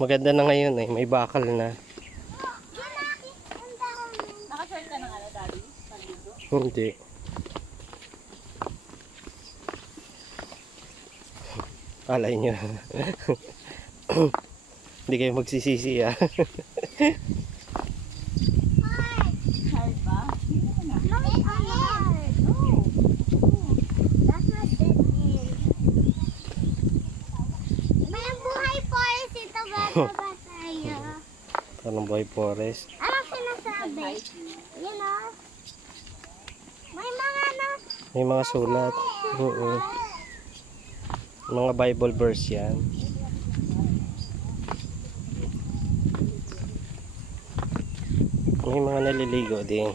Maganda na ngayon eh. May bakal na. Nakasal ka ng daddy? Hindi. Alay nyo. Hindi kayo magsisisi ah. Hard ba? No, it's hard. Oh. That's not dead end. May buhay forest ito, bata tayo. Anong boy forest? Anong sinasabi? You know? May mga May mga sulat. Mga Bible verse yan. May mga naliligo din.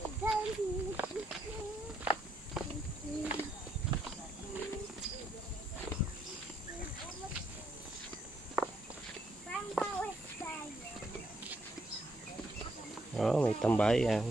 Oh, may tambayan.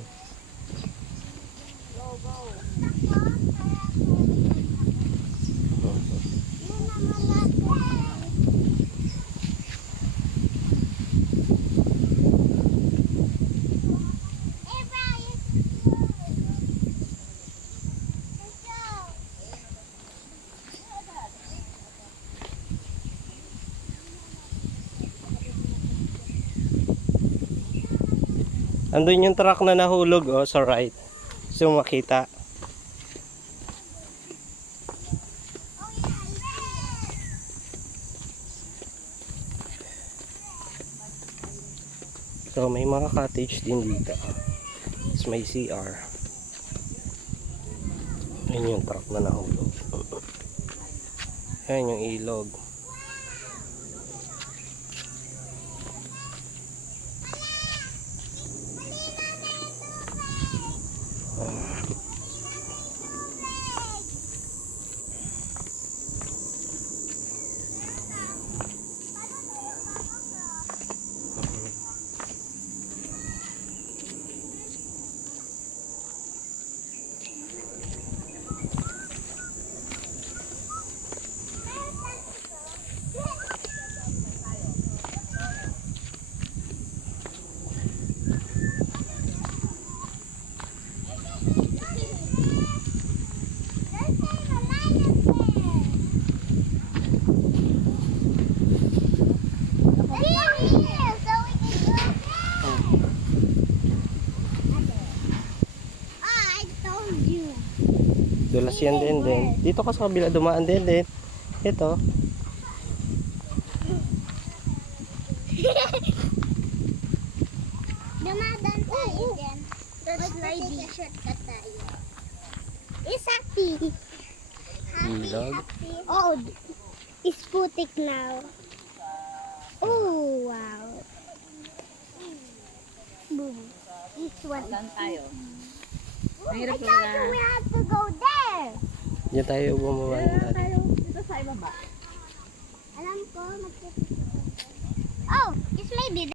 Andun yung truck na nahulog oh, sa right. So makita. So may mga cottage din dito. Tapos may CR. Ayun yung truck na nahulog. Ayun yung ilog. Dulas yan din. Dito ka sa kabila dumaan din. Ito. Dumadaan tayo dyan. Sliding shortcut tayo. It's happy. Ilog. Oh, it's putik now. Oh, wow. Boom. This one. Saan tayo? I thought we had to go there. Diyan tayo bumaba na natin. Dito sa ibaba. Alam ko, Oh, it's maybe